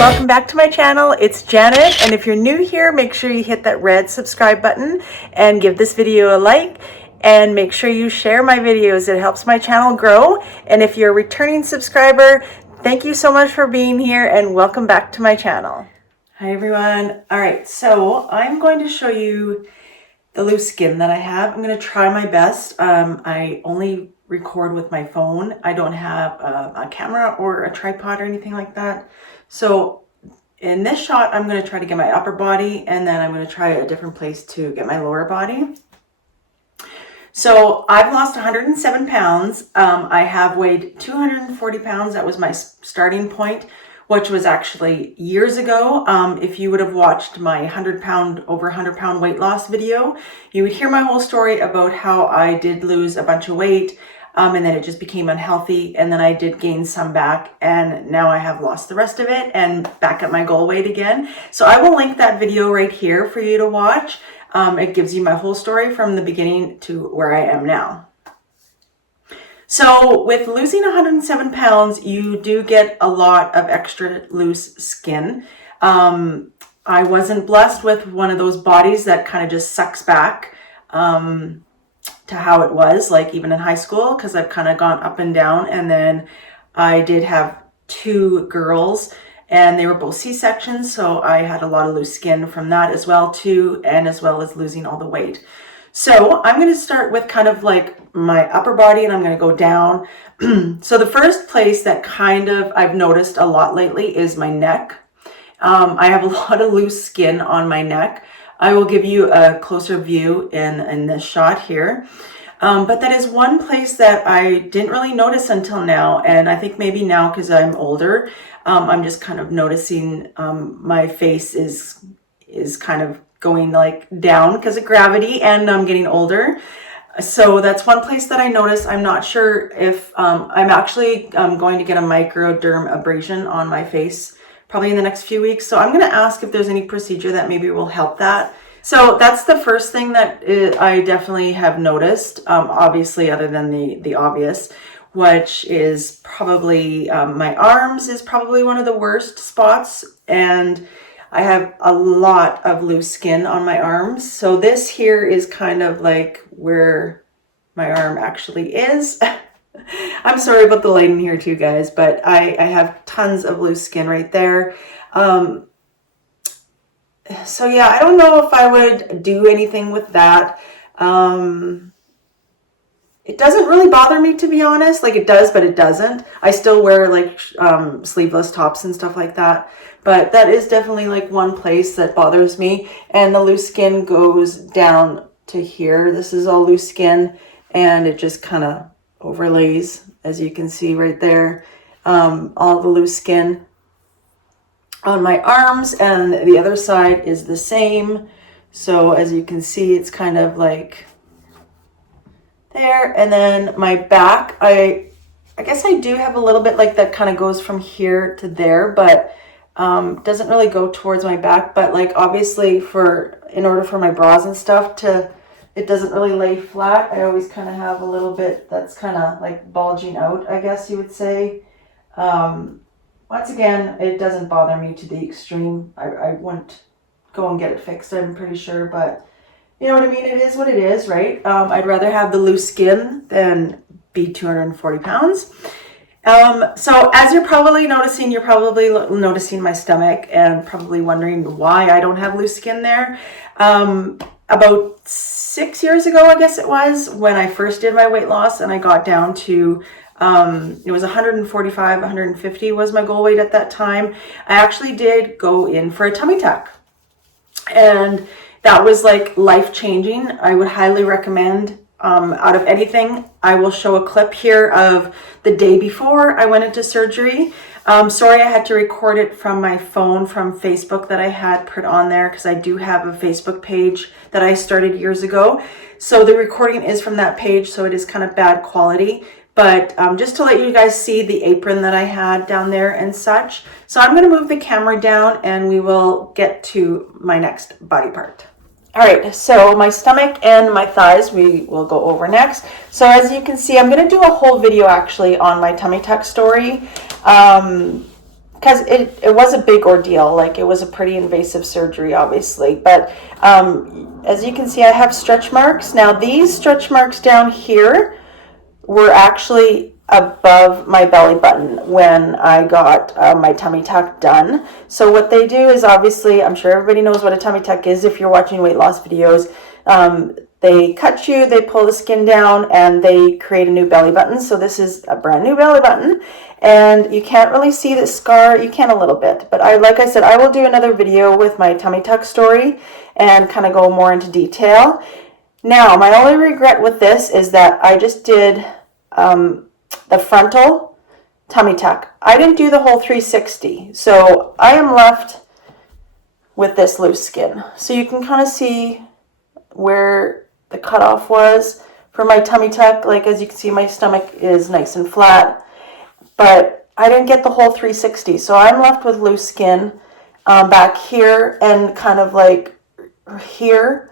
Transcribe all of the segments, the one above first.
welcome back to my channel. It's Janet, and if you're new here, make sure you hit that red subscribe button and give this video a like, and make sure you share my videos. It helps my channel grow. And if you're a returning subscriber, thank you so much for being here and welcome back to my channel. Hi everyone. All right, so I'm going to show you the loose skin that I have. I'm going to try my best. I only record with my phone. I don't have a camera or a tripod or anything like that. So in this shot, I'm going to try to get my upper body, and then I'm going to try a different place to get my lower body. So I've lost 107 pounds. I have weighed 240 pounds. That was my starting point, which was actually years ago. If you would have watched my over 100 pound weight loss video, you would hear my whole story about how I did lose a bunch of weight. And then it just became unhealthy, and then I did gain some back, and now I have lost the rest of it and back at my goal weight again. So I will link that video right here for you to watch. It gives you my whole story from the beginning to where I am now. So with losing 107 pounds, you do get a lot of extra loose skin. I wasn't blessed with one of those bodies that kind of just sucks back to how it was, like even in high school, because I've kind of gone up and down. And then I did have two girls, and they were both C-sections, so I had a lot of loose skin from that as well too, and as well as losing all the weight. So I'm going to start with kind of like my upper body, and I'm going to go down. So the first place that kind of I've noticed a lot lately is my neck. I have a lot of loose skin on my neck. I will give you a closer view in this shot here. But that is one place that I didn't really notice until now. And I think maybe now because I'm older, I'm just kind of noticing my face is kind of going like down because of gravity, and I'm getting older. So that's one place that I noticed. I'm not sure if I'm actually going to get a microderm abrasion on my face probably in the next few weeks. So I'm going to ask if there's any procedure that maybe will help that. So that's the first thing that I definitely have noticed, obviously, other than the obvious, which is probably my arms is probably one of the worst spots. And I have a lot of loose skin on my arms. So this here is kind of like where my arm actually is. I'm sorry about the lighting here too, guys, but I have tons of loose skin right there. So yeah, I don't know if I would do anything with that. It doesn't really bother me, to be honest. Like, it does, but it doesn't. I still wear like sleeveless tops and stuff like that. But that is definitely like one place that bothers me. And the loose skin goes down to here. This is all loose skin, and it just kind of overlays, as you can see right there, all the loose skin on my arms, and the other side is the same. So as you can see, it's kind of like there. And then my back, I guess I do have a little bit like that, kind of goes from here to there, but doesn't really go towards my back. But like obviously in order for my bras and stuff it doesn't really lay flat. I always kind of have a little bit that's kind of like bulging out, I guess you would say. Once again, it doesn't bother me to the extreme. I wouldn't go and get it fixed, I'm pretty sure, but you know what I mean? It is what it is, right? I'd rather have the loose skin than be 240 pounds. So as you're probably noticing my stomach and probably wondering why I don't have loose skin there. About 6 years ago, I guess it was, when I first did my weight loss, and I got down to it was 145, 150 was my goal weight at that time. I actually did go in for a tummy tuck, and that was like life-changing. I would highly recommend, out of anything. I will show a clip here of the day before I went into surgery. Sorry, I had to record it from my phone from Facebook that I had put on there, because I do have a Facebook page that I started years ago. So the recording is from that page, so it is kind of bad quality. But just to let you guys see the apron that I had down there and such. So I'm going to move the camera down, and we will get to my next body part. All right, so my stomach and my thighs we will go over next. So as you can see, I'm going to do a whole video actually on my tummy tuck story. because it was a big ordeal. Like, it was a pretty invasive surgery, obviously. But as you can see, I have stretch marks. Now, these stretch marks down here were actually above my belly button when I got my tummy tuck done. So what they do is, obviously, I'm sure everybody knows what a tummy tuck is if you're watching weight loss videos. They cut you, they pull the skin down, and they create a new belly button. So this is a brand new belly button, and you can't really see the scar. You can a little bit, but like I said, I will do another video with my tummy tuck story and kind of go more into detail. Now, my only regret with this is that I just did the frontal tummy tuck. I didn't do the whole 360, so I am left with this loose skin. So you can kind of see where the cutoff was for my tummy tuck. Like, as you can see, my stomach is nice and flat, but I didn't get the whole 360, so I'm left with loose skin back here and kind of like here,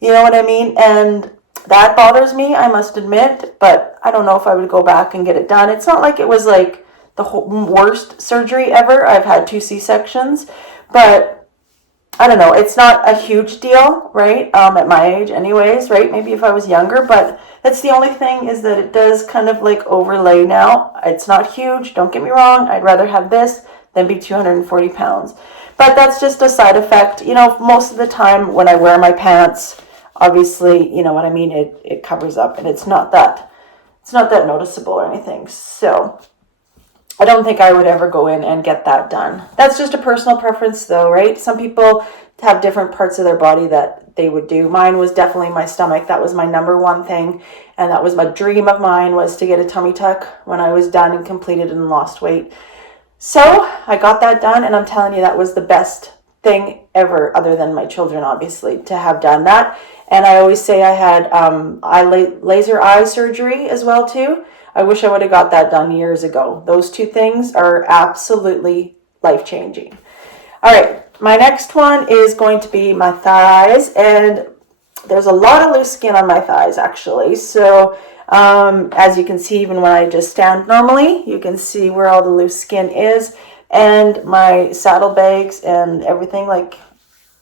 you know what I mean? And that bothers me, I must admit, but I don't know if I would go back and get it done. It's not like it was like the worst surgery ever. I've had 2 C-sections, but I don't know, it's not a huge deal, right? At my age anyways, right? Maybe if I was younger, but that's the only thing, is that it does kind of like overlay now. It's not huge, don't get me wrong. I'd rather have this than be 240 pounds. But that's just a side effect. You know, most of the time when I wear my pants, obviously, you know what I mean, it covers up, and it's not that noticeable or anything. So I don't think I would ever go in and get that done. That's just a personal preference though, right? Some people have different parts of their body that they would do. Mine was definitely my stomach. That was my number one thing. And that was my dream of mine, was to get a tummy tuck when I was done and completed and lost weight. So I got that done, and I'm telling you, that was the best thing ever, other than my children, obviously, to have done that. And I always say I had laser eye surgery as well too. I wish I would have got that done years ago. Those 2 things are absolutely life-changing. All right, my next one is going to be my thighs, and there's a lot of loose skin on my thighs, actually. So as you can see, even when I just stand normally, you can see where all the loose skin is, and my saddlebags and everything, like,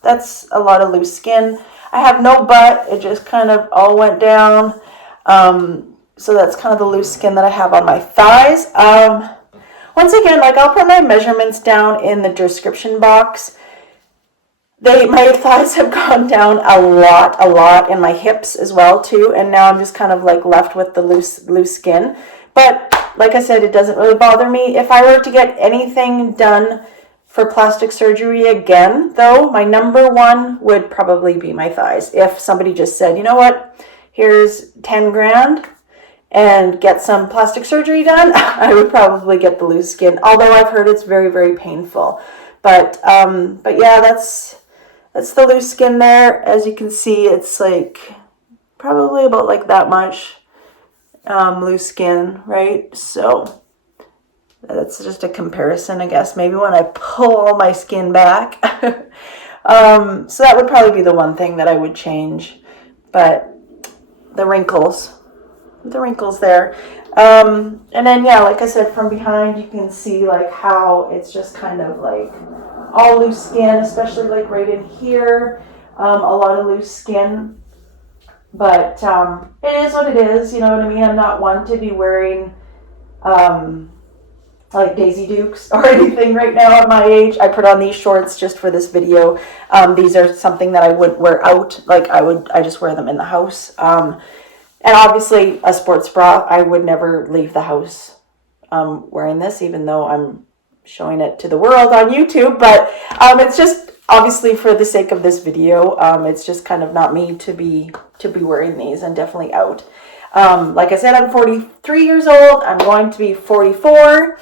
that's a lot of loose skin. I have no butt. It just kind of all went down. So that's kind of the loose skin that I have on my thighs. Once again, like, I'll put my measurements down in the description box. My thighs have gone down a lot, and my hips as well too. And now I'm just kind of like left with the loose skin. But like I said, it doesn't really bother me. If I were to get anything done for plastic surgery again, though, my number one would probably be my thighs. If somebody just said, you know what, here's 10 grand and get some plastic surgery done, I would probably get the loose skin. Although I've heard it's very, very painful. But yeah, that's the loose skin there. As you can see, it's like probably about like that much loose skin, right? So that's just a comparison, I guess. Maybe when I pull all my skin back. So that would probably be the one thing that I would change. But the wrinkles there. And then, yeah, like I said, from behind, you can see like how it's just kind of like all loose skin, especially like right in here. A lot of loose skin. But it is what it is, you know what I mean? I'm not one to be wearing like Daisy Dukes or anything right now at my age. I put on these shorts just for this video. These are something that I wouldn't wear out. Like I just wear them in the house. And obviously a sports bra, I would never leave the house wearing this, even though I'm showing it to the world on YouTube. But it's just obviously for the sake of this video. It's just kind of not me to be wearing these, and definitely out. Like I said, I'm 43 years old. I'm going to be 44.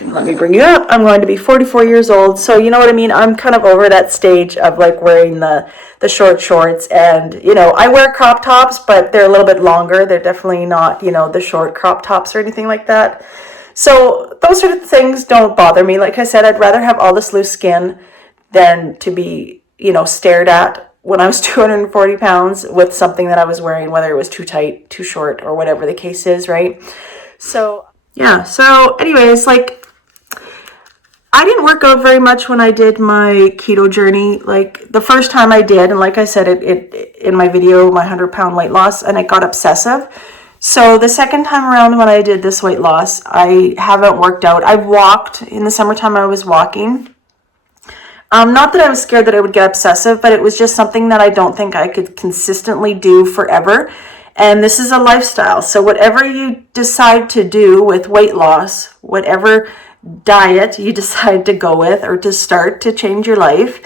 Let me bring you up. I'm going to be 44 years old. So you know what I mean? I'm kind of over that stage of like wearing the short shorts. And, you know, I wear crop tops, but they're a little bit longer. They're definitely not, you know, the short crop tops or anything like that. So those sort of things don't bother me. Like I said, I'd rather have all this loose skin than to be, you know, stared at when I was 240 pounds with something that I was wearing, whether it was too tight, too short, or whatever the case is, right? So, yeah. So anyways, like, I didn't work out very much when I did my keto journey. Like the first time I did, and like I said it in my video, my 100-pound weight loss, and it got obsessive. So the second time around when I did this weight loss, I haven't worked out. I walked in the summertime. I was walking. Not that I was scared that I would get obsessive, but it was just something that I don't think I could consistently do forever. And this is a lifestyle. So whatever you decide to do with weight loss, whatever diet you decide to go with or to start to change your life,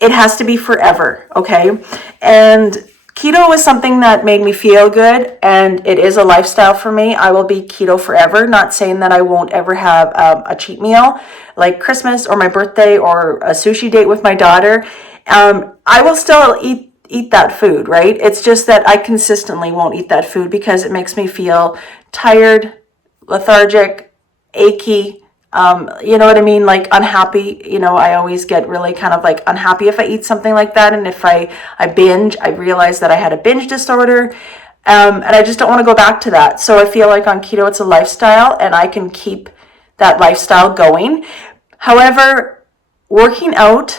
it has to be forever, okay? And keto was something that made me feel good, and it is a lifestyle for me. I will be keto forever, not saying that I won't ever have a cheat meal like Christmas or my birthday or a sushi date with my daughter. I will still eat that food, right? It's just that I consistently won't eat that food because it makes me feel tired, lethargic, achy, you know what I mean? Like unhappy, you know, I always get really kind of like unhappy if I eat something like that. And if I binge, I realize that I had a binge disorder. And I just don't want to go back to that. So I feel like on keto, it's a lifestyle and I can keep that lifestyle going. However, working out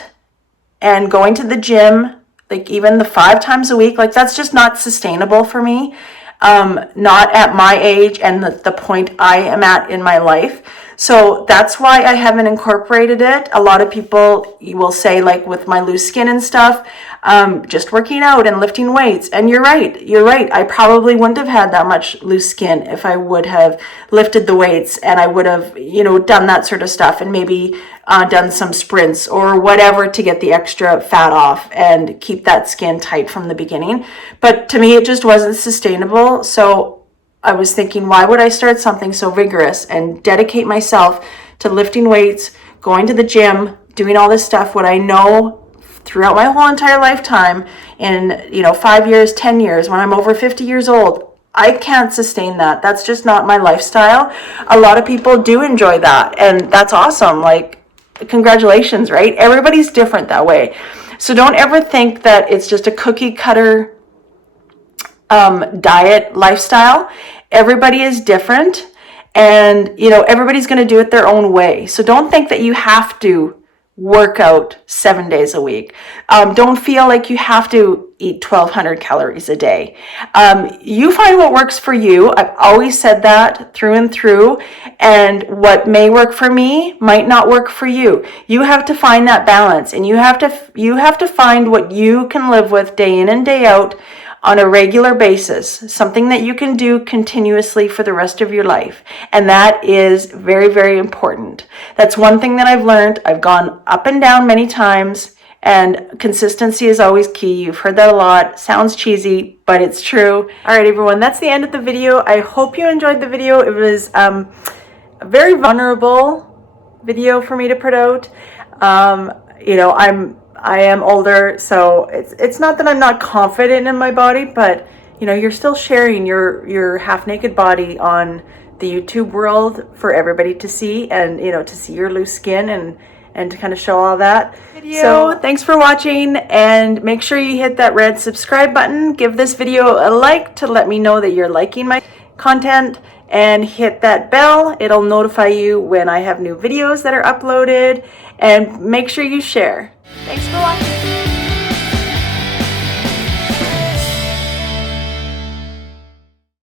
and going to the gym, like even the 5 times a week, like that's just not sustainable for me. Not at my age and the point I am at in my life. So that's why I haven't incorporated it. A lot of people will say, like with my loose skin and stuff, just working out and lifting weights. And you're right. I probably wouldn't have had that much loose skin if I would have lifted the weights and I would have, you know, done that sort of stuff and maybe done some sprints or whatever to get the extra fat off and keep that skin tight from the beginning. But to me, it just wasn't sustainable. So I was thinking, why would I start something so vigorous and dedicate myself to lifting weights, going to the gym, doing all this stuff, what I know throughout my whole entire lifetime in, you know, 5 years, 10 years, when I'm over 50 years old, I can't sustain that. That's just not my lifestyle. A lot of people do enjoy that, and that's awesome. Like, congratulations, right? Everybody's different that way. So don't ever think that it's just a cookie cutter diet lifestyle. Everybody is different, and you know, everybody's going to do it their own way. So don't think that you have to work out 7 days a week. Don't feel like you have to eat 1,200 calories a day. You find what works for you. I've always said that through and through, and what may work for me might not work for you. You have to find that balance, and you have to find what you can live with day in and day out on a regular basis, something that you can do continuously for the rest of your life. And that is very, very important. That's one thing that I've learned. I've gone up and down many times, and consistency is always key. You've heard that a lot. Sounds cheesy, but it's true. All right, everyone, that's the end of the video. I hope you enjoyed the video. It was a very vulnerable video for me to put out. You know, I am older, so it's not that I'm not confident in my body, but you know, you're still sharing your half naked body on the YouTube world for everybody to see, and you know, to see your loose skin and to kind of show all that. So thanks for watching, and make sure you hit that red subscribe button. Give this video a like to let me know that you're liking my content, and hit that bell. It'll notify you when I have new videos that are uploaded, and make sure you share. Thanks for watching.